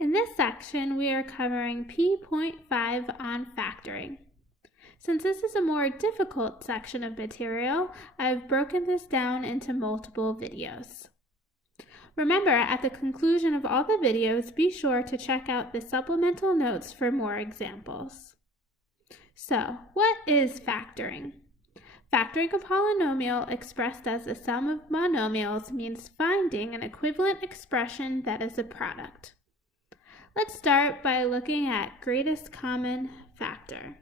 In this section, we are covering P.5 on factoring. Since this is a more difficult section of material, I've broken this down into multiple videos. Remember, at the conclusion of all the videos, be sure to check out the supplemental notes for more examples. So, what is factoring? Factoring a polynomial expressed as the sum of monomials means finding an equivalent expression that is a product. Let's start by looking at greatest common factor.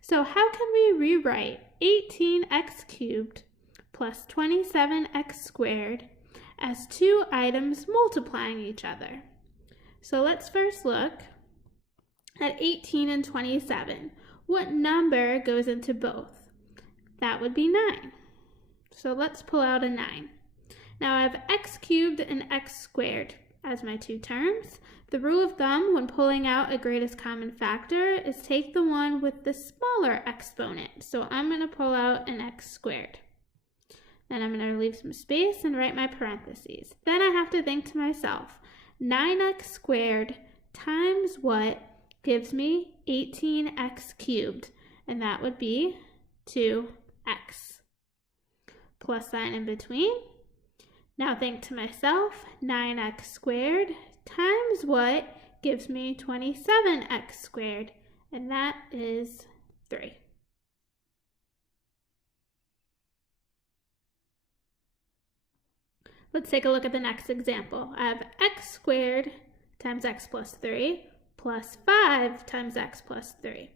So how can we rewrite 18x cubed plus 27x squared as two items multiplying each other? So let's first look at 18 and 27. What number goes into both? That would be 9. So let's pull out a 9. Now I have x cubed and x squared as my two terms. The rule of thumb when pulling out a greatest common factor is take the one with the smaller exponent. So I'm going to pull out an x squared. Then I'm going to leave some space and write my parentheses. Then I have to think to myself, 9x squared times what gives me 18x cubed? And that would be 2x. Plus sign in between. Now think to myself, 9x squared times what gives me 27x squared? And that is 3. Let's take a look at the next example. I have x squared times x plus 3 plus 5 times x plus 3.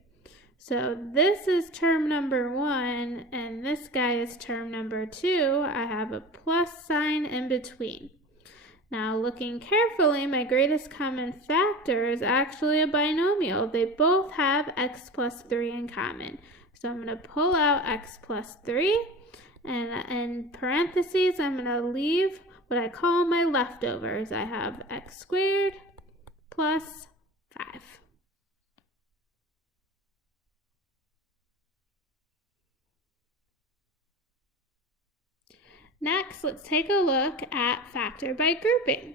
So this is term number 1, and this guy is term number 2. I have a plus sign in between. Now looking carefully, my greatest common factor is actually a binomial. They both have x plus 3 in common. So I'm going to pull out x plus 3, and in parentheses, I'm going to leave what I call my leftovers. I have x squared plus 5. Next, let's take a look at factor by grouping.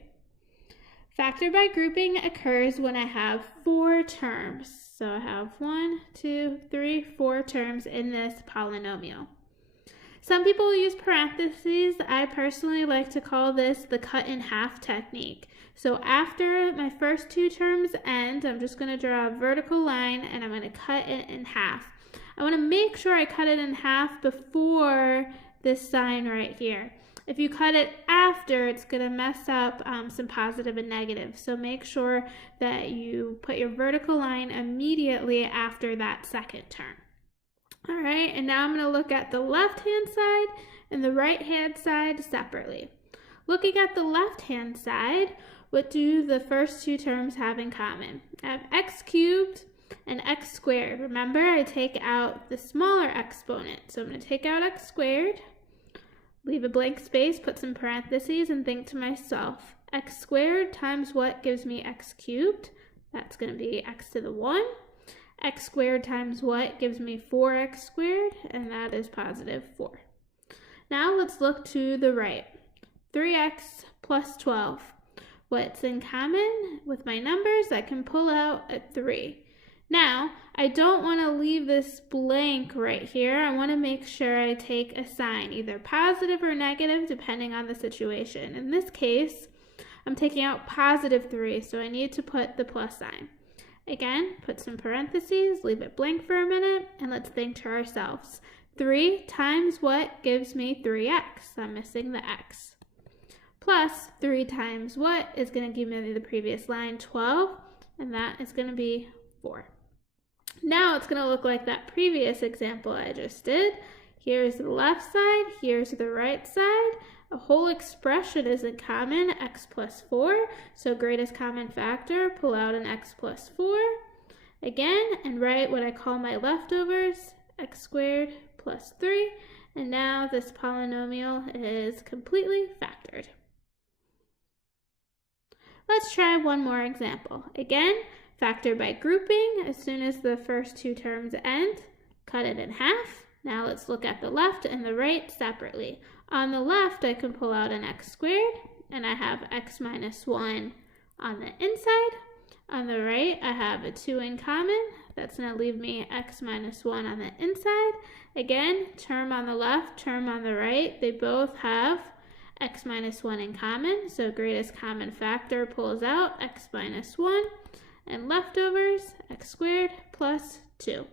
Factor by grouping occurs when I have 4 terms. So I have 1, 2, 3, 4 terms in this polynomial. Some people use parentheses. I personally like to call this the cut in half technique. So after my first 2 terms end, I'm just going to draw a vertical line and I'm going to cut it in half. I want to make sure I cut it in half before this sign right here. If you cut it after, it's going to mess up some positive and negative. So make sure that you put your vertical line immediately after that second term. All right, and now I'm going to look at the left-hand side and the right-hand side separately. Looking at the left-hand side, what do the first 2 terms have in common? I have x cubed and x squared. Remember, I take out the smaller exponent. So I'm going to take out x squared, leave a blank space, put some parentheses, and think to myself, x squared times what gives me x cubed? That's going to be x to the 1. X squared times what gives me 4x squared? And that is positive 4. Now let's look to the right. 3x plus 12. What's in common with my numbers? I can pull out a 3. Now, I don't want to leave this blank right here. I want to make sure I take a sign, either positive or negative, depending on the situation. In this case, I'm taking out positive 3, so I need to put the plus sign. Again, put some parentheses, leave it blank for a minute, and let's think to ourselves. 3 times what gives me 3x? I'm missing the x. Plus 3 times what is going to give me the previous line, 12, and that is going to be 4. Now it's going to look like that previous example I just did. Here's the left side, here's the right side. A whole expression is in common, x plus 4. So greatest common factor, pull out an x plus 4. Again, and write what I call my leftovers, x squared plus 3. And now this polynomial is completely factored. Let's try one more example. Again, factor by grouping. As soon as the first 2 terms end, cut it in half. Now let's look at the left and the right separately. On the left, I can pull out an x squared, and I have x minus 1 on the inside. On the right, I have a 2 in common. That's going to leave me x minus 1 on the inside. Again, term on the left, term on the right, they both have x minus 1 in common. So greatest common factor pulls out x minus 1. And leftovers, x squared plus 2.